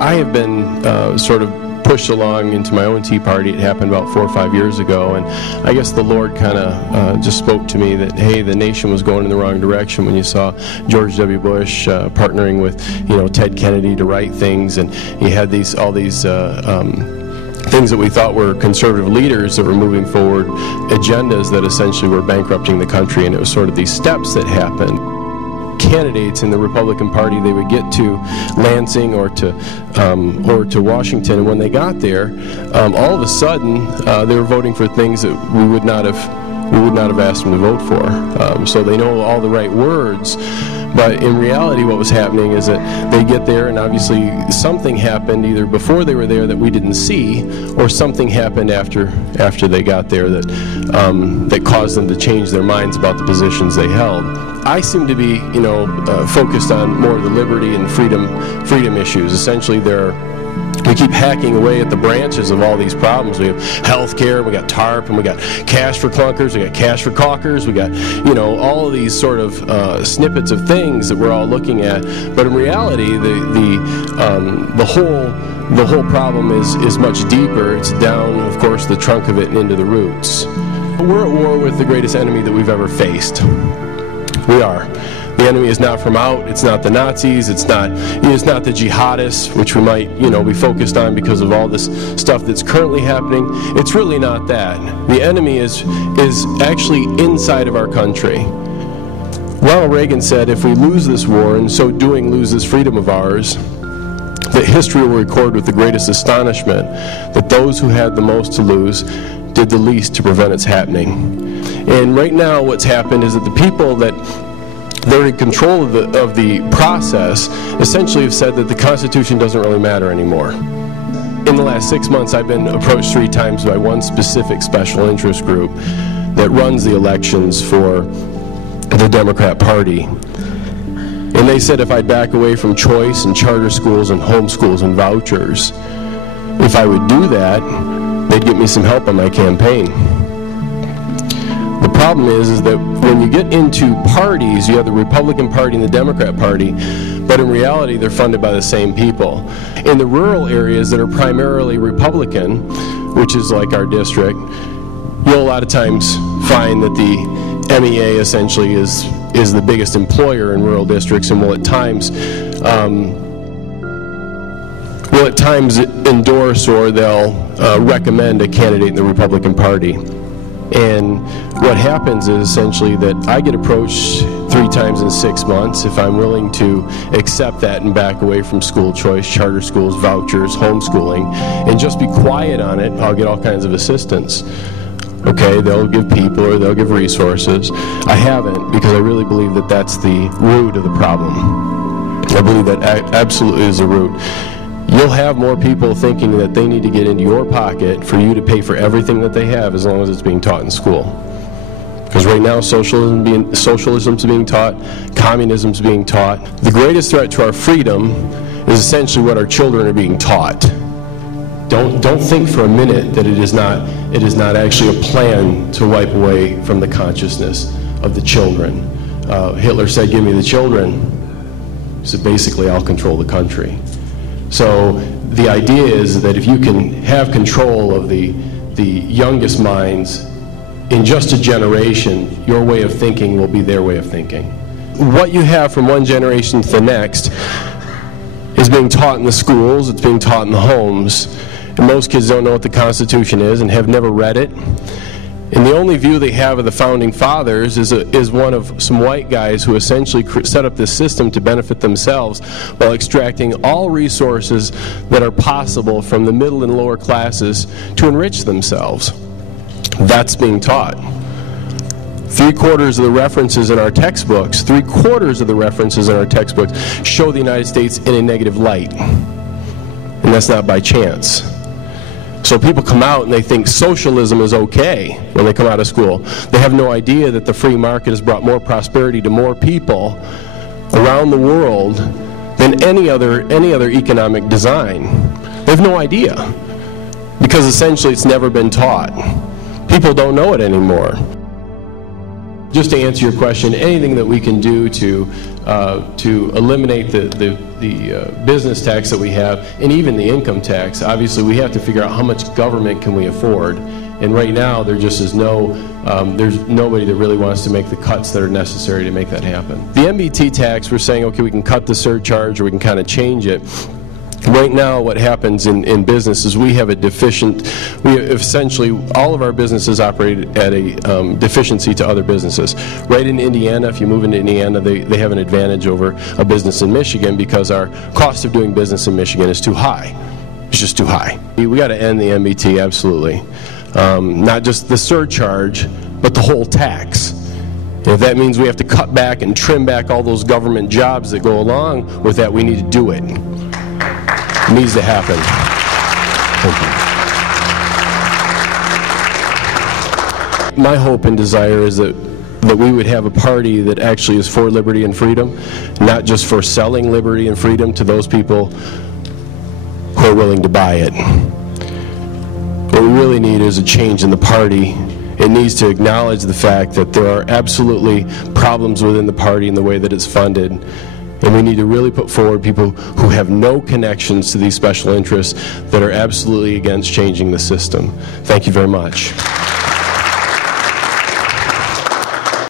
I have been sort of pushed along into my own Tea Party. It happened about 4 or 5 years ago, and I guess the Lord kind of just spoke to me that, hey, the nation was going in the wrong direction when you saw George W. Bush partnering with, Ted Kennedy to write things, and he had all these things that we thought were conservative leaders that were moving forward agendas that essentially were bankrupting the country, and it was sort of these steps that happened. Candidates in the Republican Party, they would get to Lansing or to Washington, and when they got there, all of a sudden they were voting for things that we would not have asked them to vote for. So they know all the right words, but in reality what was happening is that they get there and obviously something happened either before they were there that we didn't see, or something happened after they got there that caused them to change their minds about the positions they held. I seem to be, focused on more of the liberty and freedom issues. Essentially, we keep hacking away at the branches of all these problems. We have health care, we got TARP, and we got cash for clunkers, we got cash for caulkers, we got, all of these sort of snippets of things that we're all looking at. But in reality, the whole problem is much deeper. It's down, of course, the trunk of it and into the roots. We're at war with the greatest enemy that we've ever faced. We are. The enemy is not from out. It's not the Nazis. It's not the jihadists, which we might, be focused on because of all this stuff that's currently happening. It's really not that. The enemy is actually inside of our country. Ronald Reagan said, if we lose this war, and so doing lose this freedom of ours, that history will record with the greatest astonishment that those who had the most to lose did the least to prevent its happening. And right now what's happened is that the people that they're in control of the process essentially have said that the Constitution doesn't really matter anymore. In the last 6 months, I've been approached 3 times by one specific special interest group that runs the elections for the Democrat Party. And they said if I'd back away from choice and charter schools and homeschools and vouchers, if I would do that, they'd get me some help on my campaign. The problem is that when you get into parties, you have the Republican Party and the Democrat Party, but in reality they're funded by the same people. In the rural areas that are primarily Republican, which is like our district, you'll a lot of times find that the MEA essentially is the biggest employer in rural districts and will at times endorse or they'll recommend a candidate in the Republican Party. And what happens is essentially that I get approached 3 times in 6 months if I'm willing to accept that and back away from school choice, charter schools, vouchers, homeschooling, and just be quiet on it. I'll get all kinds of assistance. Okay, they'll give people or they'll give resources. I haven't, because I really believe that that's the root of the problem. I believe that absolutely is the root. You'll have more people thinking that they need to get into your pocket for you to pay for everything that they have as long as it's being taught in school. Because right now socialism's being taught, communism's being taught. The greatest threat to our freedom is essentially what our children are being taught. Don't think for a minute that it is not actually a plan to wipe away from the consciousness of the children. Hitler said, give me the children. So basically I'll control the country. So the idea is that if you can have control of the youngest minds in just a generation, your way of thinking will be their way of thinking. What you have from one generation to the next is being taught in the schools, it's being taught in the homes, and most kids don't know what the Constitution is and have never read it. And the only view they have of the Founding Fathers is one of some white guys who essentially set up this system to benefit themselves while extracting all resources that are possible from the middle and lower classes to enrich themselves. That's being taught. 3/4 of the references in our textbooks, 3/4 of the references in our textbooks show the United States in a negative light. And that's not by chance. So people come out and they think socialism is okay when they come out of school. They have no idea that the free market has brought more prosperity to more people around the world than any other economic design. They have no idea, because essentially it's never been taught. People don't know it anymore. Just to answer your question, anything that we can do to eliminate the business tax that we have, and even the income tax, obviously we have to figure out how much government can we afford. And right now, there just is there's nobody that really wants to make the cuts that are necessary to make that happen. The MBT tax, we're saying, okay, we can cut the surcharge or we can kind of change it. Right now, what happens in business is we have essentially, all of our businesses operate at a deficiency to other businesses. Right in Indiana, if you move into Indiana, they have an advantage over a business in Michigan because our cost of doing business in Michigan is too high. It's just too high. We got to end the MBT, absolutely. Not just the surcharge, but the whole tax. If that means we have to cut back and trim back all those government jobs that go along with that, we need to do it. It needs to happen. My hope and desire is that we would have a party that actually is for liberty and freedom, not just for selling liberty and freedom to those people who are willing to buy it. What we really need is a change in the party. It needs to acknowledge the fact that there are absolutely problems within the party in the way that it's funded. And we need to really put forward people who have no connections to these special interests that are absolutely against changing the system. Thank you very much.